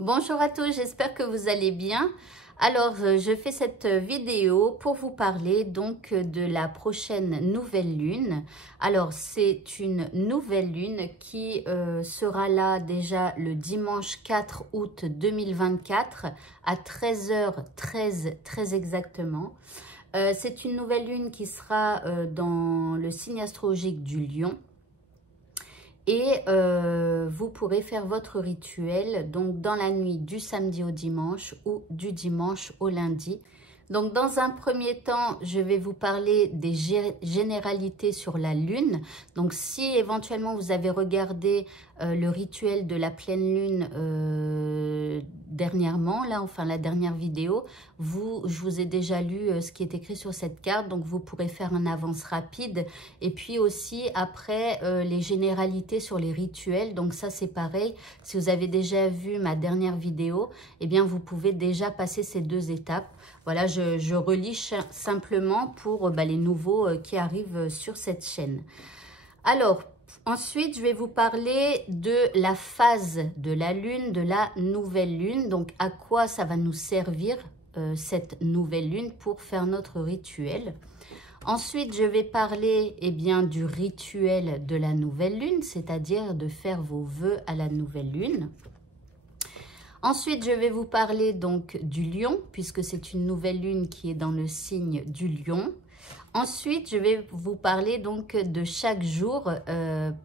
Bonjour à tous, j'espère que vous allez bien. Alors, je fais cette vidéo pour vous parler donc de la prochaine nouvelle lune. Alors, c'est une nouvelle lune qui sera là déjà le dimanche 4 août 2024 à 13h13 très exactement. C'est une nouvelle lune qui sera dans le signe astrologique du Lion. Et vous pourrez faire votre rituel donc dans la nuit du samedi au dimanche ou du dimanche au lundi. Donc dans un premier temps, je vais vous parler des généralités sur la lune. Donc si éventuellement vous avez regardé le rituel de la pleine lune dernièrement, là enfin la dernière vidéo, je vous ai déjà lu ce qui est écrit sur cette carte, donc vous pourrez faire un avance rapide. Et puis aussi après les généralités sur les rituels, donc ça c'est pareil, si vous avez déjà vu ma dernière vidéo, eh bien vous pouvez déjà passer ces deux étapes. Voilà, je relis simplement pour les nouveaux qui arrivent sur cette chaîne. Alors, ensuite, je vais vous parler de la phase de la lune, de la nouvelle lune. Donc, à quoi ça va nous servir cette nouvelle lune pour faire notre rituel. Ensuite, je vais parler du rituel de la nouvelle lune, c'est-à-dire de faire vos vœux à la nouvelle lune. Ensuite, je vais vous parler donc du lion, puisque c'est une nouvelle lune qui est dans le signe du lion. Ensuite, je vais vous parler donc de chaque jour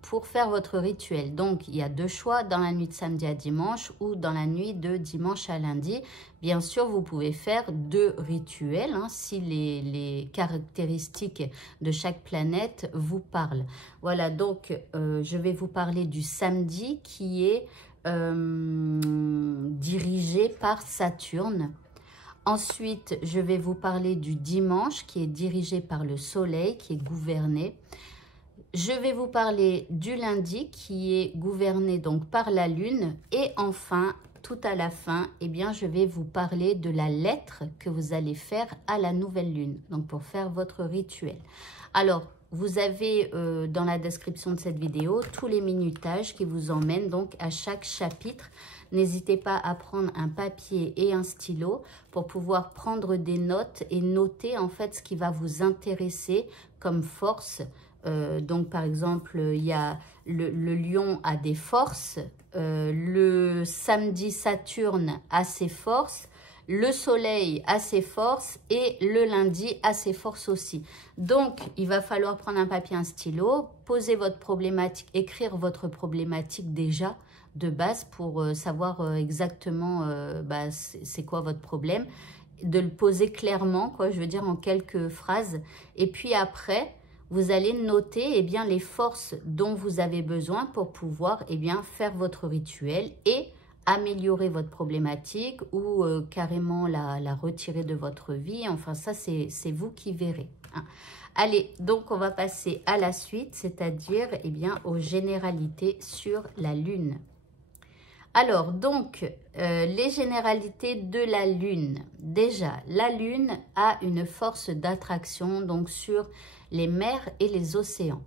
pour faire votre rituel. Donc, il y a deux choix, dans la nuit de samedi à dimanche ou dans la nuit de dimanche à lundi. Bien sûr, vous pouvez faire deux rituels si les caractéristiques de chaque planète vous parlent. Voilà, donc je vais vous parler du samedi qui est dirigé par Saturne. Ensuite, je vais vous parler du dimanche qui est dirigé par le soleil, qui est gouverné. Je vais vous parler du lundi qui est gouverné donc par la lune. Et enfin, tout à la fin, je vais vous parler de la lettre que vous allez faire à la nouvelle lune, donc pour faire votre rituel. Alors, vous avez dans la description de cette vidéo tous les minutages qui vous emmènent donc à chaque chapitre. N'hésitez pas à prendre un papier et un stylo pour pouvoir prendre des notes et noter en fait ce qui va vous intéresser comme force. Donc par exemple, il y a le lion a des forces, le samedi Saturne a ses forces, le soleil a ses forces et le lundi a ses forces aussi. Donc, il va falloir prendre un papier, un stylo, poser votre problématique, écrire votre problématique déjà de base pour savoir exactement c'est quoi votre problème, de le poser clairement, je veux dire en quelques phrases. Et puis après, vous allez noter les forces dont vous avez besoin pour pouvoir faire votre rituel et améliorer votre problématique ou carrément la retirer de votre vie. Enfin, ça, c'est vous qui verrez. Allez, donc on va passer à la suite, c'est-à-dire aux généralités sur la lune. Alors, donc, les généralités de la lune. Déjà, la lune a une force d'attraction donc sur les mers et les océans.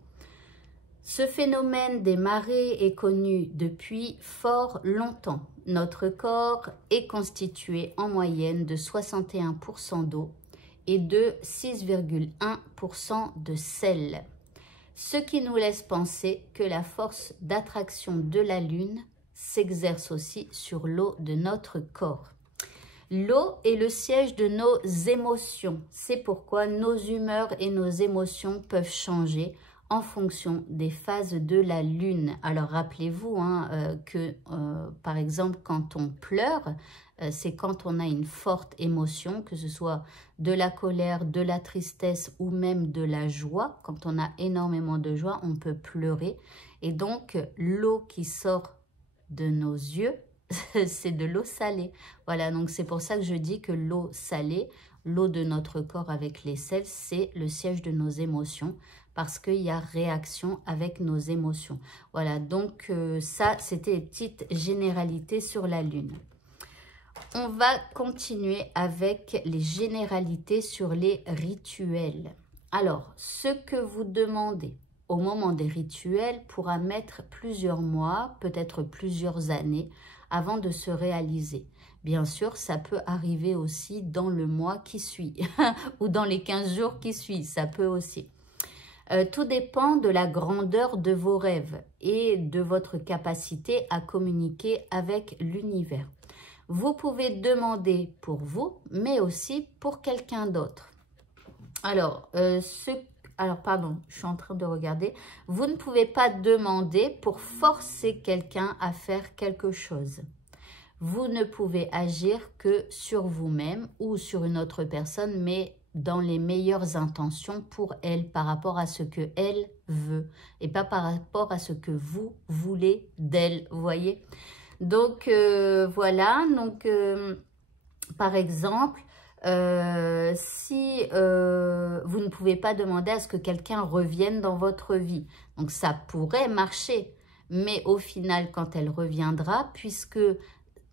Ce phénomène des marées est connu depuis fort longtemps. Notre corps est constitué en moyenne de 61% d'eau et de 6,1% de sel. Ce qui nous laisse penser que la force d'attraction de la Lune s'exerce aussi sur l'eau de notre corps. L'eau est le siège de nos émotions. C'est pourquoi nos humeurs et nos émotions peuvent changer en fonction des phases de la lune. Alors rappelez-vous que par exemple quand on pleure, c'est quand on a une forte émotion, que ce soit de la colère, de la tristesse ou même de la joie. Quand on a énormément de joie, on peut pleurer. Et donc l'eau qui sort de nos yeux, c'est de l'eau salée. Voilà, donc c'est pour ça que je dis que l'eau salée, l'eau de notre corps avec les sels, c'est le siège de nos émotions parce qu'il y a réaction avec nos émotions. Voilà, donc ça, c'était les petites généralités sur la Lune. On va continuer avec les généralités sur les rituels. Alors, ce que vous demandez au moment des rituels pourra mettre plusieurs mois, peut-être plusieurs années, avant de se réaliser. Bien sûr, ça peut arriver aussi dans le mois qui suit ou dans les 15 jours qui suivent, ça peut aussi. Tout dépend de la grandeur de vos rêves et de votre capacité à communiquer avec l'univers. Vous pouvez demander pour vous, mais aussi pour quelqu'un d'autre. Alors, pardon, je suis en train de regarder. Vous ne pouvez pas demander pour forcer quelqu'un à faire quelque chose. Vous ne pouvez agir que sur vous-même ou sur une autre personne, mais dans les meilleures intentions pour elle, par rapport à ce que elle veut et pas par rapport à ce que vous voulez d'elle, vous voyez. Donc, voilà, donc, par exemple, si vous ne pouvez pas demander à ce que quelqu'un revienne dans votre vie, donc ça pourrait marcher, mais au final, quand elle reviendra, puisque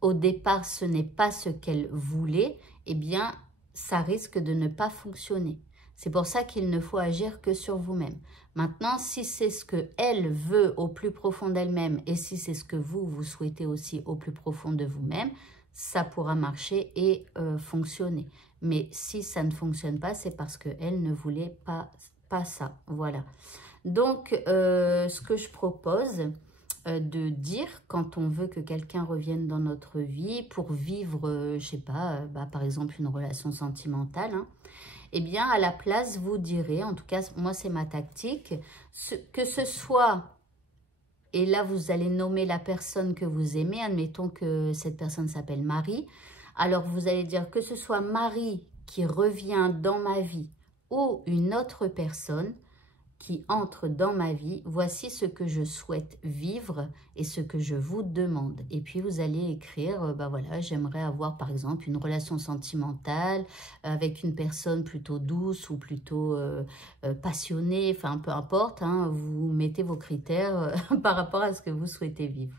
au départ, ce n'est pas ce qu'elle voulait, eh bien, ça risque de ne pas fonctionner. C'est pour ça qu'il ne faut agir que sur vous-même. Maintenant, si c'est ce qu'elle veut au plus profond d'elle-même et si c'est ce que vous souhaitez aussi au plus profond de vous-même, ça pourra marcher et fonctionner. Mais si ça ne fonctionne pas, c'est parce qu'elle ne voulait pas ça. Voilà. Donc, ce que je propose de dire quand on veut que quelqu'un revienne dans notre vie pour vivre, je sais pas, par exemple une relation sentimentale, hein, eh bien à la place vous direz, en tout cas moi c'est ma tactique, que ce soit, et là vous allez nommer la personne que vous aimez, admettons que cette personne s'appelle Marie, alors vous allez dire que ce soit Marie qui revient dans ma vie ou une autre personne qui entre dans ma vie, voici ce que je souhaite vivre et ce que je vous demande. Et puis vous allez écrire, voilà, j'aimerais avoir par exemple une relation sentimentale avec une personne plutôt douce ou plutôt passionnée, enfin peu importe, hein, vous mettez vos critères par rapport à ce que vous souhaitez vivre.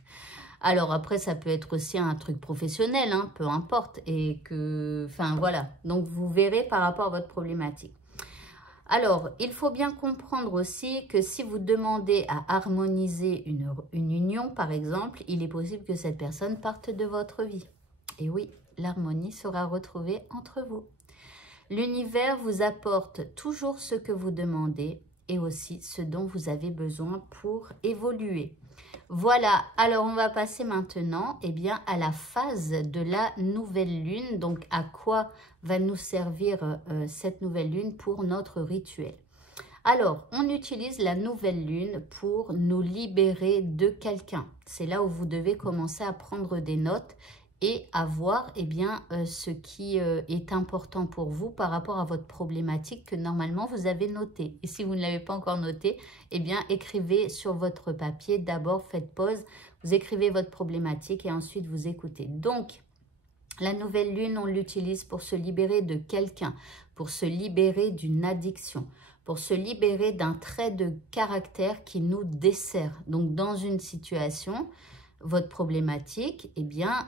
Alors après, ça peut être aussi un truc professionnel, hein, peu importe, et que, enfin voilà, donc vous verrez par rapport à votre problématique. Alors, il faut bien comprendre aussi que si vous demandez à harmoniser une union, par exemple, il est possible que cette personne parte de votre vie. Et oui, l'harmonie sera retrouvée entre vous. L'univers vous apporte toujours ce que vous demandez et aussi ce dont vous avez besoin pour évoluer. Voilà, alors on va passer maintenant à la phase de la nouvelle lune. Donc, à quoi va nous servir cette nouvelle lune pour notre rituel? Alors, on utilise la nouvelle lune pour nous libérer de quelqu'un. C'est là où vous devez commencer à prendre des notes et à voir ce qui est important pour vous par rapport à votre problématique que normalement vous avez noté. Et si vous ne l'avez pas encore noté, écrivez sur votre papier. D'abord, faites pause, vous écrivez votre problématique et ensuite vous écoutez. Donc, la nouvelle lune, on l'utilise pour se libérer de quelqu'un, pour se libérer d'une addiction, pour se libérer d'un trait de caractère qui nous dessert. Donc, dans une situation, votre problématique,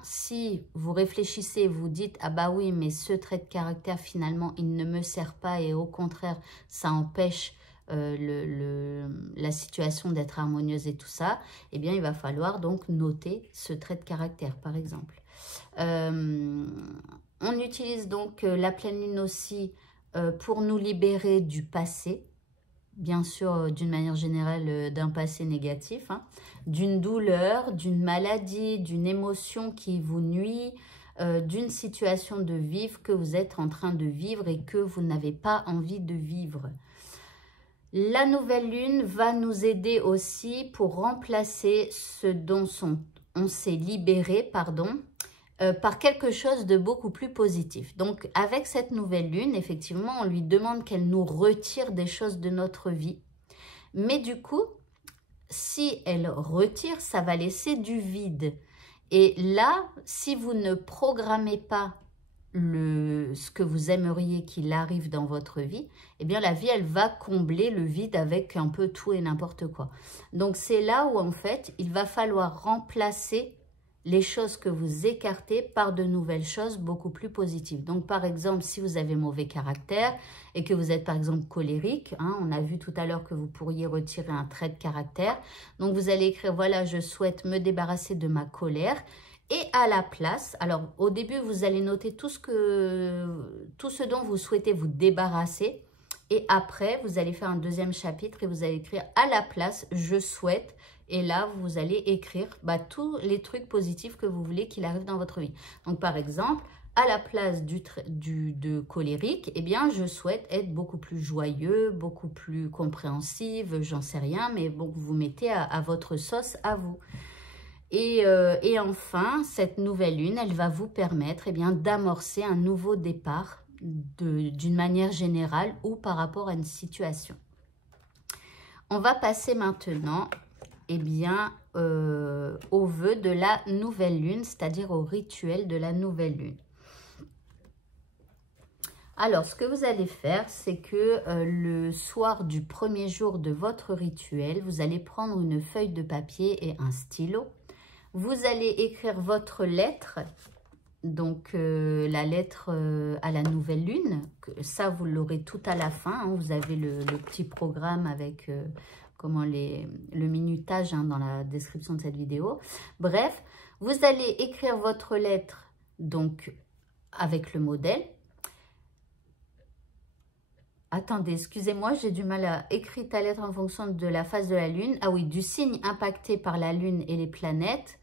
si vous réfléchissez, vous dites « Ah bah oui, mais ce trait de caractère, finalement, il ne me sert pas et au contraire, ça empêche la situation d'être harmonieuse et tout ça », il va falloir donc noter ce trait de caractère, par exemple. On utilise donc la pleine lune aussi pour nous libérer du passé, bien sûr d'une manière générale d'un passé négatif, hein, d'une douleur, d'une maladie, d'une émotion qui vous nuit, d'une situation de vivre que vous êtes en train de vivre et que vous n'avez pas envie de vivre. La nouvelle lune va nous aider aussi pour remplacer ce dont on s'est libéré, par quelque chose de beaucoup plus positif. Donc, avec cette nouvelle lune, effectivement, on lui demande qu'elle nous retire des choses de notre vie. Mais du coup, si elle retire, ça va laisser du vide. Et là, si vous ne programmez pas ce que vous aimeriez qu'il arrive dans votre vie, la vie, elle va combler le vide avec un peu tout et n'importe quoi. Donc, c'est là où, en fait, il va falloir remplacer les choses que vous écartez par de nouvelles choses beaucoup plus positives. Donc, par exemple, si vous avez mauvais caractère et que vous êtes, par exemple, colérique, hein, on a vu tout à l'heure que vous pourriez retirer un trait de caractère. Donc, vous allez écrire, voilà, je souhaite me débarrasser de ma colère Et à la place, alors au début, vous allez noter tout ce dont vous souhaitez vous débarrasser. Et après, vous allez faire un deuxième chapitre et vous allez écrire à la place, je souhaite. Et là, vous allez écrire tous les trucs positifs que vous voulez qu'il arrive dans votre vie. Donc, par exemple, à la place de colérique, eh bien, je souhaite être beaucoup plus joyeux, beaucoup plus compréhensive, j'en sais rien, mais bon, vous mettez à votre sauce à vous. Et enfin, cette nouvelle lune, elle va vous permettre d'amorcer un nouveau départ d'une manière générale ou par rapport à une situation. On va passer maintenant au vœu de la nouvelle lune, c'est-à-dire au rituel de la nouvelle lune. Alors, ce que vous allez faire, c'est que le soir du premier jour de votre rituel, vous allez prendre une feuille de papier et un stylo. Vous allez écrire votre lettre, donc la lettre à la nouvelle lune. Ça, vous l'aurez tout à la fin. Hein. Vous avez le petit programme avec le minutage dans la description de cette vidéo. Bref, vous allez écrire votre lettre donc avec le modèle. Attendez, excusez-moi, j'ai du mal à écrire ta lettre en fonction de la phase de la lune. Ah oui, du signe impacté par la lune et les planètes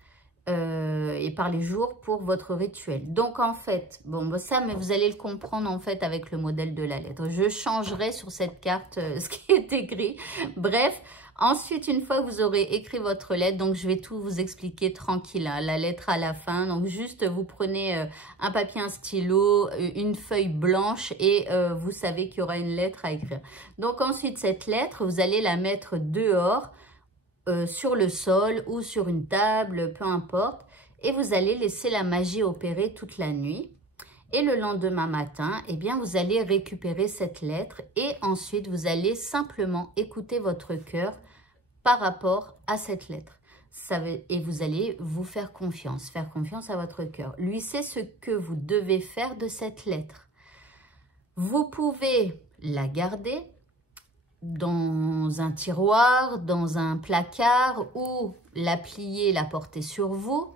et par les jours pour votre rituel. Donc en fait, ça, mais vous allez le comprendre en fait avec le modèle de la lettre. Je changerai sur cette carte ce qui est écrit. Bref, ensuite, une fois que vous aurez écrit votre lettre, donc je vais tout vous expliquer tranquille, hein, la lettre à la fin. Donc juste, vous prenez un papier, un stylo, une feuille blanche et vous savez qu'il y aura une lettre à écrire. Donc ensuite, cette lettre, vous allez la mettre dehors, sur le sol ou sur une table, peu importe. Et vous allez laisser la magie opérer toute la nuit. Et le lendemain matin, vous allez récupérer cette lettre et ensuite, vous allez simplement écouter votre cœur par rapport à cette lettre. Et vous allez vous faire confiance à votre cœur. Lui sait ce que vous devez faire de cette lettre. Vous pouvez la garder dans un tiroir, dans un placard ou la plier, la porter sur vous,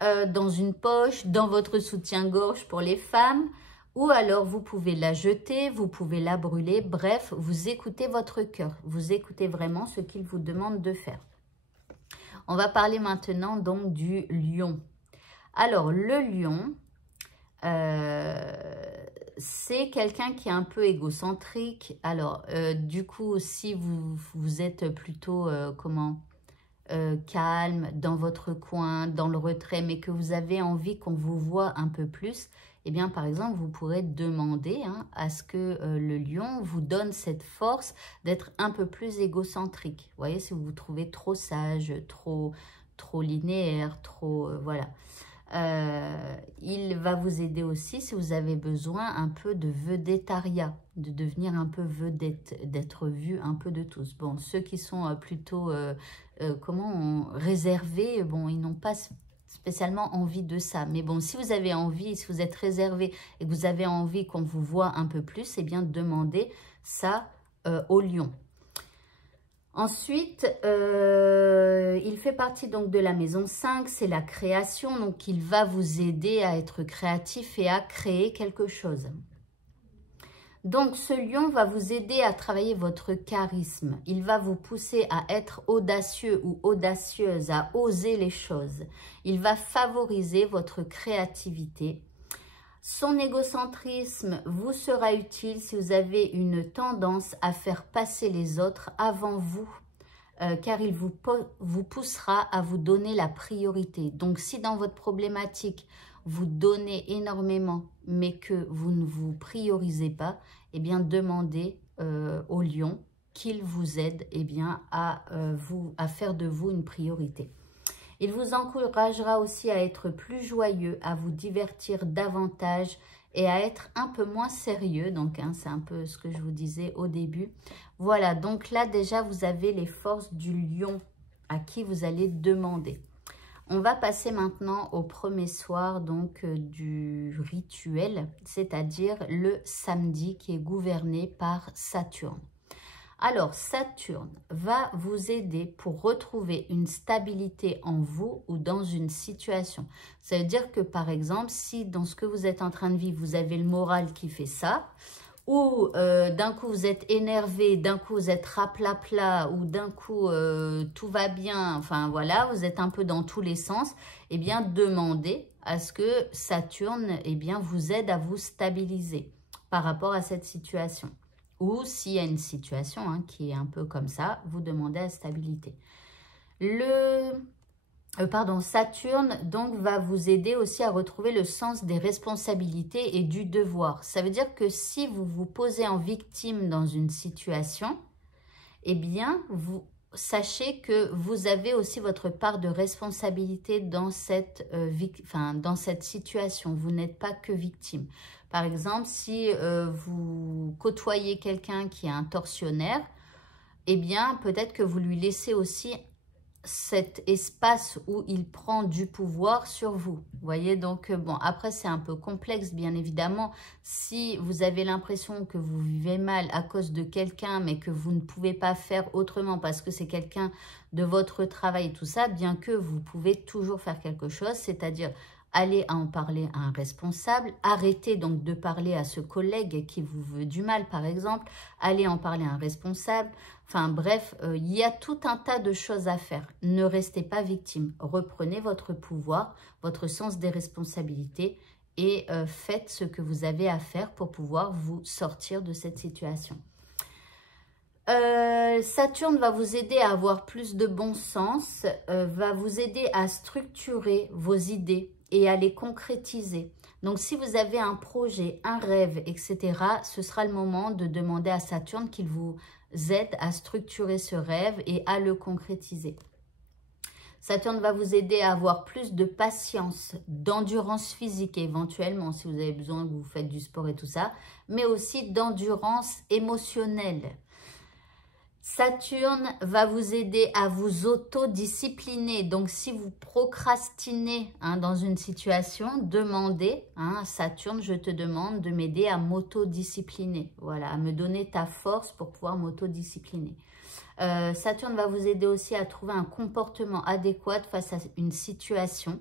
dans une poche, dans votre soutien-gorge pour les femmes, ou alors vous pouvez la jeter, vous pouvez la brûler. Bref, vous écoutez votre cœur, vous écoutez vraiment ce qu'il vous demande de faire. On va parler maintenant donc du lion. Alors le lion, c'est quelqu'un qui est un peu égocentrique. Alors du coup, si vous êtes plutôt calme, dans votre coin, dans le retrait, mais que vous avez envie qu'on vous voit un peu plus, par exemple, vous pourrez demander à ce que le lion vous donne cette force d'être un peu plus égocentrique. Vous voyez, si vous vous trouvez trop sage, trop linéaire, voilà. Il va vous aider aussi si vous avez besoin un peu de vedettariat, de devenir un peu vedette, d'être vu un peu de tous. Bon, ceux qui sont plutôt réservés, ils n'ont pas spécialement envie de ça. Mais bon, si vous avez envie, si vous êtes réservé et que vous avez envie qu'on vous voit un peu plus, demandez ça au lion. Ensuite, il fait partie donc de la maison 5, c'est la création. Donc, il va vous aider à être créatif et à créer quelque chose. Donc, ce lion va vous aider à travailler votre charisme. Il va vous pousser à être audacieux ou audacieuse, à oser les choses. Il va favoriser votre créativité. Son égocentrisme vous sera utile si vous avez une tendance à faire passer les autres avant vous, car il vous poussera à vous donner la priorité. Donc, si dans votre problématique, vous donnez énormément, mais que vous ne vous priorisez pas, demandez au lion qu'il vous aide à faire de vous une priorité. Il vous encouragera aussi à être plus joyeux, à vous divertir davantage et à être un peu moins sérieux. Donc, c'est un peu ce que je vous disais au début. Voilà, donc là déjà, vous avez les forces du lion à qui vous allez demander. On va passer maintenant au premier soir donc du rituel, c'est-à-dire le samedi qui est gouverné par Saturne. Alors, Saturne va vous aider pour retrouver une stabilité en vous ou dans une situation. Ça veut dire que, par exemple, si dans ce que vous êtes en train de vivre, vous avez le moral qui fait ça, ou d'un coup vous êtes énervé, d'un coup vous êtes raplapla, ou d'un coup tout va bien, enfin voilà, vous êtes un peu dans tous les sens, eh bien demandez à ce que Saturne vous aide à vous stabiliser par rapport à cette situation. Ou s'il y a une situation qui est un peu comme ça, vous demandez à stabilité. Saturne donc va vous aider aussi à retrouver le sens des responsabilités et du devoir. Ça veut dire que si vous vous posez en victime dans une situation, eh bien, sachez que vous avez aussi votre part de responsabilité dans cette situation. Vous n'êtes pas que victime. Par exemple, si vous côtoyez quelqu'un qui est un tortionnaire, eh bien, peut-être que vous lui laissez aussi cet espace où il prend du pouvoir sur vous. Vous voyez, donc, bon, après, c'est un peu complexe, bien évidemment. Si vous avez l'impression que vous vivez mal à cause de quelqu'un, mais que vous ne pouvez pas faire autrement parce que c'est quelqu'un de votre travail et tout ça, bien que vous pouvez toujours faire quelque chose, c'est-à-dire aller en parler à un responsable, arrêtez donc de parler à ce collègue qui vous veut du mal, par exemple, allez en parler à un responsable. Enfin bref, il y a tout un tas de choses à faire. Ne restez pas victime. Reprenez votre pouvoir, votre sens des responsabilités et faites ce que vous avez à faire pour pouvoir vous sortir de cette situation. Saturne va vous aider à avoir plus de bon sens, va vous aider à structurer vos idées et à les concrétiser. Donc, si vous avez un projet, un rêve, etc., ce sera le moment de demander à Saturne qu'il vous aide à structurer ce rêve et à le concrétiser. Saturne va vous aider à avoir plus de patience, d'endurance physique éventuellement, si vous avez besoin que vous faites du sport et tout ça, mais aussi d'endurance émotionnelle. Saturne va vous aider à vous autodiscipliner. Donc, si vous procrastinez dans une situation, demandez, Saturne, je te demande de m'aider à m'autodiscipliner. Voilà, à me donner ta force pour pouvoir m'autodiscipliner. Saturne va vous aider aussi à trouver un comportement adéquat face à une situation.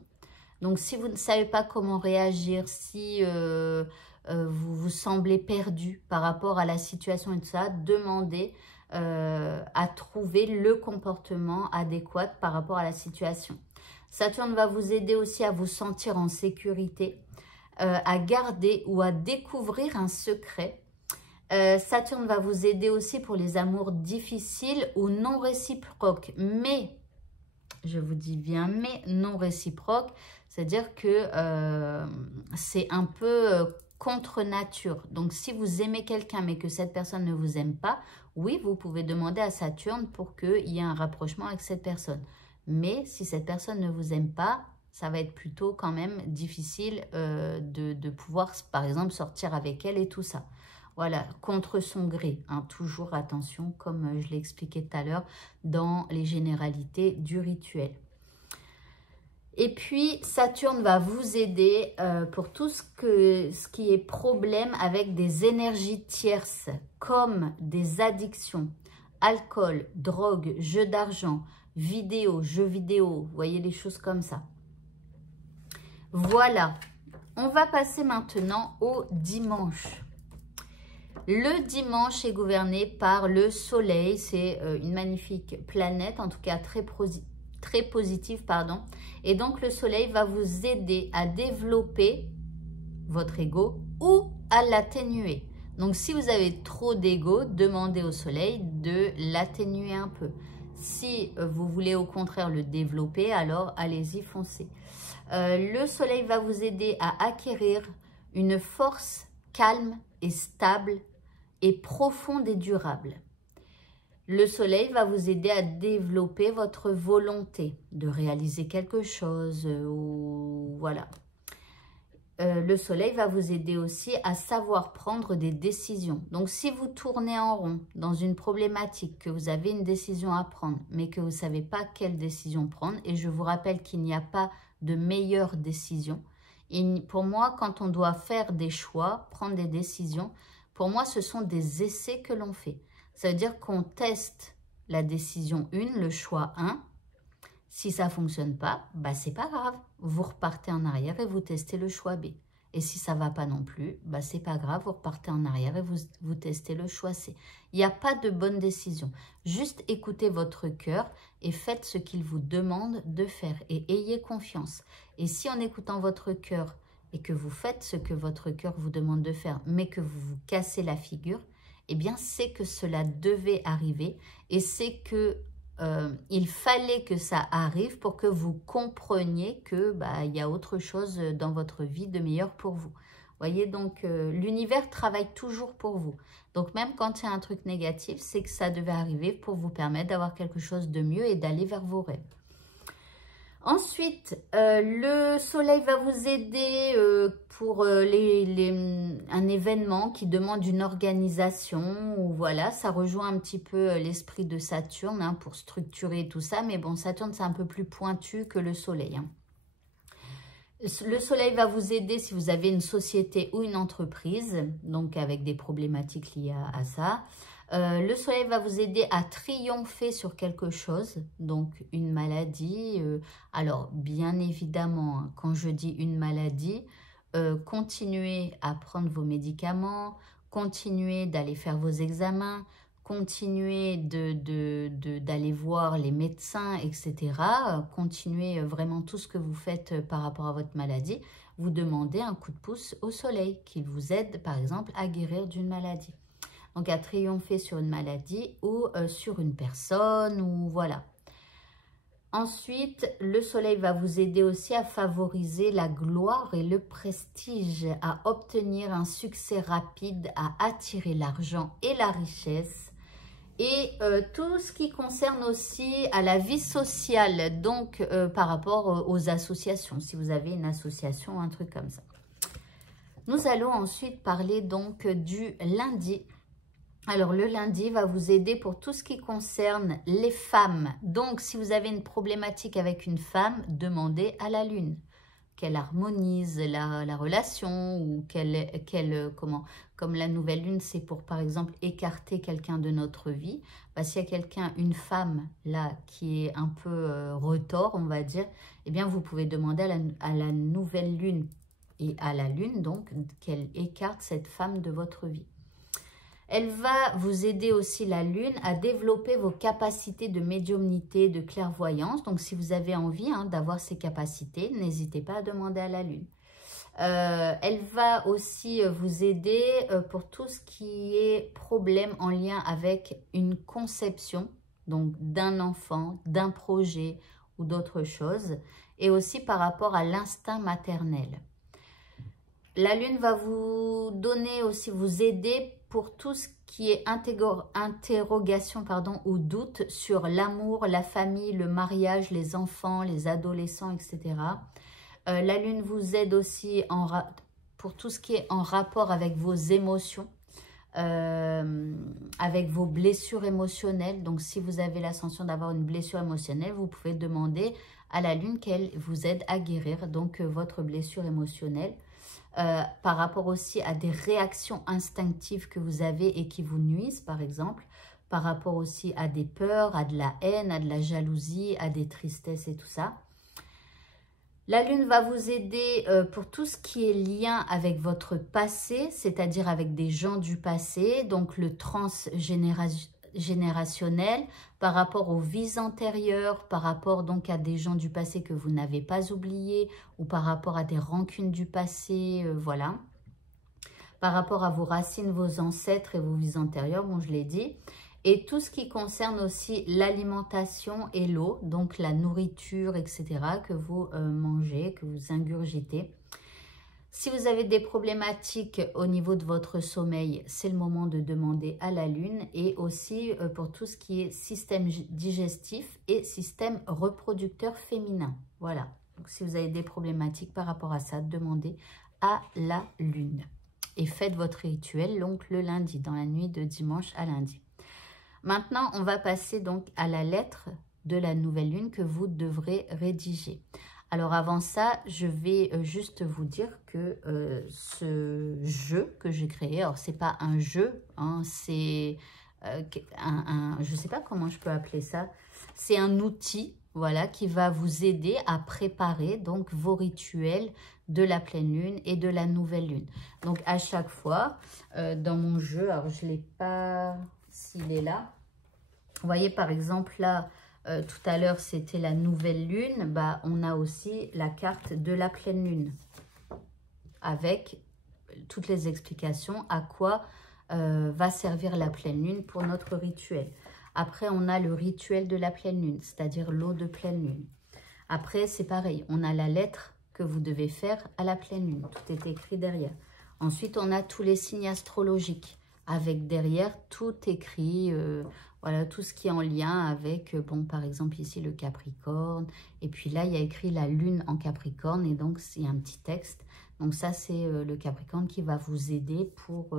Donc, si vous ne savez pas comment réagir, si vous vous semblez perdu par rapport à la situation et tout ça, demandez à trouver le comportement adéquat par rapport à la situation. Saturne va vous aider aussi à vous sentir en sécurité, à garder ou à découvrir un secret. Saturne va vous aider aussi pour les amours difficiles ou non réciproques, mais, je vous dis bien, mais non réciproques, c'est-à-dire que c'est un peu contre nature. Donc, si vous aimez quelqu'un mais que cette personne ne vous aime pas, oui, vous pouvez demander à Saturne pour qu'il y ait un rapprochement avec cette personne. Mais si cette personne ne vous aime pas, ça va être plutôt quand même difficile de pouvoir, par exemple, sortir avec elle et tout ça. Voilà, contre son gré. Toujours attention, comme je l'ai expliqué tout à l'heure, dans les généralités du rituel. Et puis, Saturne va vous aider pour tout ce qui est problème avec des énergies tierces, comme des addictions, alcool, drogue, jeux d'argent, jeux vidéo, vous voyez les choses comme ça. Voilà, on va passer maintenant au dimanche. Le dimanche est gouverné par le soleil, c'est une magnifique planète, en tout cas très positive, pardon. Et donc, le soleil va vous aider à développer votre ego ou à l'atténuer. Donc, si vous avez trop d'ego, demandez au soleil de l'atténuer un peu. Si vous voulez au contraire le développer, alors allez-y, foncez. Le soleil va vous aider à acquérir une force calme et stable et profonde et durable. Le soleil va vous aider à développer votre volonté de réaliser quelque chose. Voilà. Le soleil va vous aider aussi à savoir prendre des décisions. Donc, si vous tournez en rond dans une problématique, que vous avez une décision à prendre, mais que vous ne savez pas quelle décision prendre, et je vous rappelle qu'il n'y a pas de meilleure décision. Et pour moi, quand on doit faire des choix, prendre des décisions, pour moi, ce sont des essais que l'on fait. Ça veut dire qu'on teste la décision 1, le choix 1. Si ça ne fonctionne pas, bah, c'est pas grave. Vous repartez en arrière et vous testez le choix B. Et si ça ne va pas non plus, bah, c'est pas grave, vous repartez en arrière et vous testez le choix C. Il n'y a pas de bonne décision. Juste écoutez votre cœur et faites ce qu'il vous demande de faire. Et ayez confiance. Et si en écoutant votre cœur et que vous faites ce que votre cœur vous demande de faire, mais que vous vous cassez la figure, eh bien, c'est que cela devait arriver et c'est que il fallait que ça arrive pour que vous compreniez que bah, il y a autre chose dans votre vie de meilleur pour vous. Voyez, donc l'univers travaille toujours pour vous. Donc même quand il y a un truc négatif, c'est que ça devait arriver pour vous permettre d'avoir quelque chose de mieux et d'aller vers vos rêves. Ensuite, le soleil va vous aider pour un événement qui demande une organisation. Ou voilà, ça rejoint un petit peu l'esprit de Saturne hein, pour structurer tout ça. Mais bon, Saturne, c'est un peu plus pointu que le soleil. Hein. Le soleil va vous aider si vous avez une société ou une entreprise, donc avec des problématiques liées à ça. Le soleil va vous aider à triompher sur quelque chose, donc une maladie. Alors, bien évidemment, hein, quand je dis une maladie, continuez à prendre vos médicaments, continuez d'aller faire vos examens, continuez d'aller voir les médecins, etc. Continuez vraiment tout ce que vous faites par rapport à votre maladie. Vous demandez un coup de pouce au soleil qui vous aide, par exemple, à guérir d'une maladie. Donc, à triompher sur une maladie ou sur une personne, ou voilà. Ensuite, le soleil va vous aider aussi à favoriser la gloire et le prestige, à obtenir un succès rapide, à attirer l'argent et la richesse. Et tout ce qui concerne aussi à la vie sociale, donc par rapport aux associations, si vous avez une association, un truc comme ça. Nous allons ensuite parler donc du lundi. Alors, le lundi va vous aider pour tout ce qui concerne les femmes. Donc, si vous avez une problématique avec une femme, demandez à la lune qu'elle harmonise la relation ou comme la nouvelle lune, c'est pour, par exemple, écarter quelqu'un de notre vie. Bah, s'il y a quelqu'un, une femme, là, qui est un peu retors, on va dire, eh bien, vous pouvez demander à la nouvelle lune et à la lune, donc, qu'elle écarte cette femme de votre vie. Elle va vous aider aussi, la lune, à développer vos capacités de médiumnité, de clairvoyance. Donc, si vous avez envie hein, d'avoir ces capacités, n'hésitez pas à demander à la lune. Elle va aussi vous aider pour tout ce qui est problème en lien avec une conception, donc d'un enfant, d'un projet ou d'autres choses. Et aussi par rapport à l'instinct maternel. La lune va vous donner aussi, vous aider pour tout ce qui est interrogation ou doute sur l'amour, la famille, le mariage, les enfants, les adolescents, etc. La lune vous aide aussi pour tout ce qui est en rapport avec vos émotions, avec vos blessures émotionnelles. Donc, si vous avez l'ascension d'avoir une blessure émotionnelle, vous pouvez demander à la lune qu'elle vous aide à guérir donc votre blessure émotionnelle. Par rapport aussi à des réactions instinctives que vous avez et qui vous nuisent, par exemple, par rapport aussi à des peurs, à de la haine, à de la jalousie, à des tristesses et tout ça. La lune va vous aider pour tout ce qui est lien avec votre passé, c'est-à-dire avec des gens du passé, donc le transgénérationnel, par rapport aux vies antérieures, par rapport donc à des gens du passé que vous n'avez pas oubliés, ou par rapport à des rancunes du passé, voilà. Par rapport à vos racines, vos ancêtres et vos vies antérieures, bon je l'ai dit. Et tout ce qui concerne aussi l'alimentation et l'eau, donc la nourriture, etc. que vous mangez, que vous ingurgitez. Si vous avez des problématiques au niveau de votre sommeil, c'est le moment de demander à la lune. Et aussi pour tout ce qui est système digestif et système reproducteur féminin. Voilà. Donc, si vous avez des problématiques par rapport à ça, demandez à la lune. Et faites votre rituel donc le lundi, dans la nuit de dimanche à lundi. Maintenant, on va passer donc à la lettre de la nouvelle lune que vous devrez rédiger. Alors avant ça, je vais juste vous dire que ce jeu que j'ai créé, alors c'est pas un jeu, hein, c'est je ne sais pas comment je peux appeler ça. C'est un outil, voilà, qui va vous aider à préparer donc vos rituels de la pleine lune et de la nouvelle lune. Donc à chaque fois, dans mon jeu, alors je ne l'ai pas, s'il est là. Vous voyez par exemple là, tout à l'heure c'était la nouvelle lune, bah, on a aussi la carte de la pleine lune avec toutes les explications à quoi va servir la pleine lune pour notre rituel. Après, on a le rituel de la pleine lune, c'est-à-dire l'eau de pleine lune. Après, c'est pareil, on a la lettre que vous devez faire à la pleine lune. Tout est écrit derrière. Ensuite, on a tous les signes astrologiques, avec derrière tout écrit, voilà, tout ce qui est en lien avec, bon, par exemple, ici, le Capricorne. Et puis là, il y a écrit la lune en Capricorne, et donc, il y a un petit texte. Donc ça, c'est le Capricorne qui va vous aider pour,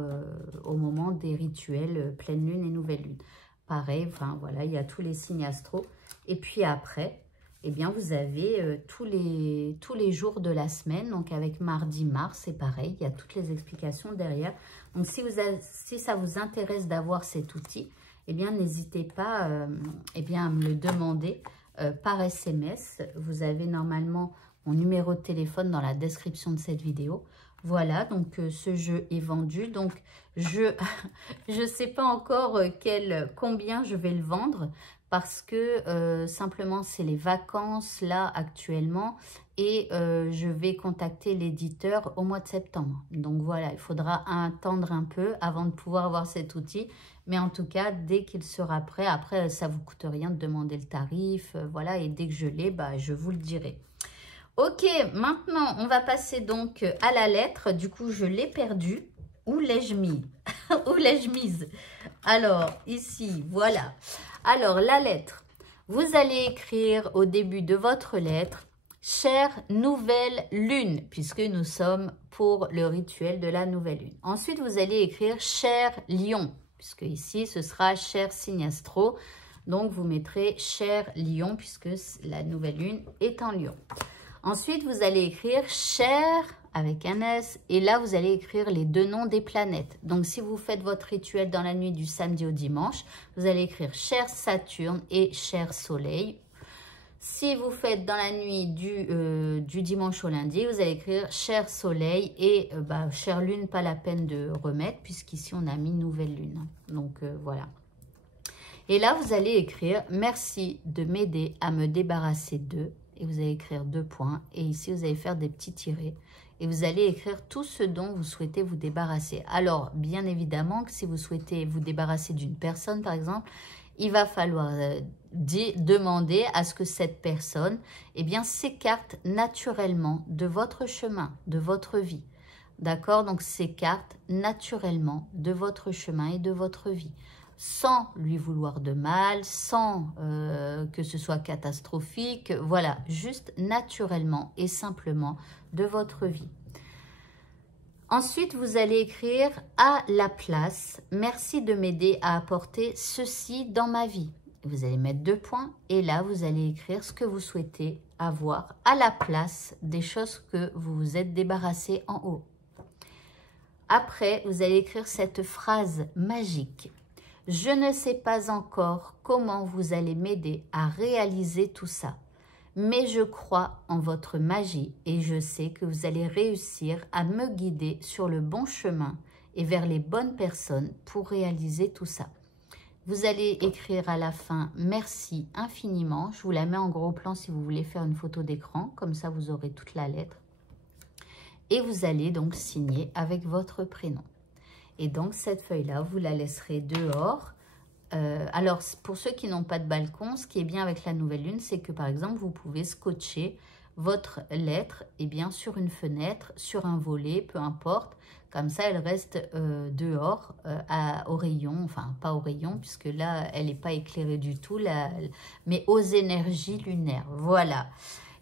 au moment des rituels pleine lune et nouvelle lune. Pareil, enfin voilà, il y a tous les signes astro. Et puis après, eh bien, vous avez tous les jours de la semaine. Donc avec mardi, mars, c'est pareil, il y a toutes les explications derrière. Donc si ça vous intéresse d'avoir cet outil, eh bien, n'hésitez pas eh bien, à me le demander par SMS. Vous avez normalement mon numéro de téléphone dans la description de cette vidéo. Voilà, donc ce jeu est vendu. Donc, je ne sais pas encore combien je vais le vendre parce que simplement, c'est les vacances là actuellement et je vais contacter l'éditeur au mois de septembre. Donc, voilà, il faudra attendre un peu avant de pouvoir avoir cet outil. Mais en tout cas, dès qu'il sera prêt, après, ça ne vous coûte rien de demander le tarif. Voilà, et dès que je l'ai, bah, je vous le dirai. Ok, maintenant, on va passer donc à la lettre. Du coup, je l'ai perdue. Où l'ai-je mis? Où l'ai-je mise? Alors, ici, voilà. Alors, la lettre. Vous allez écrire au début de votre lettre « Chère nouvelle lune » puisque nous sommes pour le rituel de la nouvelle lune. Ensuite, vous allez écrire « Cher lion » puisque ici, ce sera « Cher signe astro ». Donc, vous mettrez « Cher lion » puisque la nouvelle lune est en lion. Ensuite, vous allez écrire « Cher » avec un S. Et là, vous allez écrire les deux noms des planètes. Donc, si vous faites votre rituel dans la nuit du samedi au dimanche, vous allez écrire « Cher Saturne » et « Cher Soleil ». Si vous faites dans la nuit du dimanche au lundi, vous allez écrire « Cher Soleil » et « Chère Lune », pas la peine de remettre, puisqu'ici, on a mis « Nouvelle Lune ». Donc, voilà. Et là, vous allez écrire « Merci de m'aider à me débarrasser d'eux ». Et vous allez écrire 2 points. Et ici, vous allez faire des petits tirets. Et vous allez écrire tout ce dont vous souhaitez vous débarrasser. Alors, bien évidemment, que si vous souhaitez vous débarrasser d'une personne, par exemple, il va falloir demander à ce que cette personne, eh bien, s'écarte naturellement de votre chemin, de votre vie. D'accord? Donc, s'écarte naturellement de votre chemin et de votre vie, sans lui vouloir de mal, sans que ce soit catastrophique, voilà, juste naturellement et simplement de votre vie. Ensuite, vous allez écrire à la place « Merci de m'aider à apporter ceci dans ma vie ». Vous allez mettre 2 points et là, vous allez écrire ce que vous souhaitez avoir à la place des choses que vous vous êtes débarrassé en haut. Après, vous allez écrire cette phrase magique. Je ne sais pas encore comment vous allez m'aider à réaliser tout ça, mais je crois en votre magie et je sais que vous allez réussir à me guider sur le bon chemin et vers les bonnes personnes pour réaliser tout ça. Vous allez écrire à la fin « Merci infiniment ». Je vous la mets en gros plan si vous voulez faire une photo d'écran, comme ça vous aurez toute la lettre. Et vous allez donc signer avec votre prénom. Et donc, cette feuille-là, vous la laisserez dehors. Alors, pour ceux qui n'ont pas de balcon, ce qui est bien avec la nouvelle lune, c'est que, par exemple, vous pouvez scotcher votre lettre sur une fenêtre, sur un volet, peu importe. Comme ça, elle reste dehors, au rayon, enfin, pas au rayon, puisque là, elle n'est pas éclairée du tout, mais aux énergies lunaires. Voilà.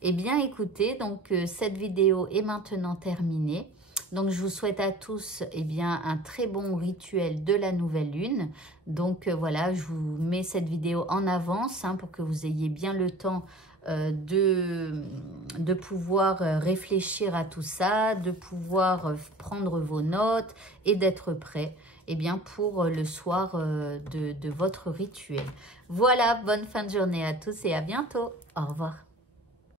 Eh bien, écoutez, donc, cette vidéo est maintenant terminée. Donc, je vous souhaite à tous un très bon rituel de la nouvelle lune. Donc, voilà, je vous mets cette vidéo en avance pour que vous ayez bien le temps de pouvoir réfléchir à tout ça, de pouvoir prendre vos notes et d'être prêt eh bien, pour le soir de votre rituel. Voilà, bonne fin de journée à tous et à bientôt. Au revoir.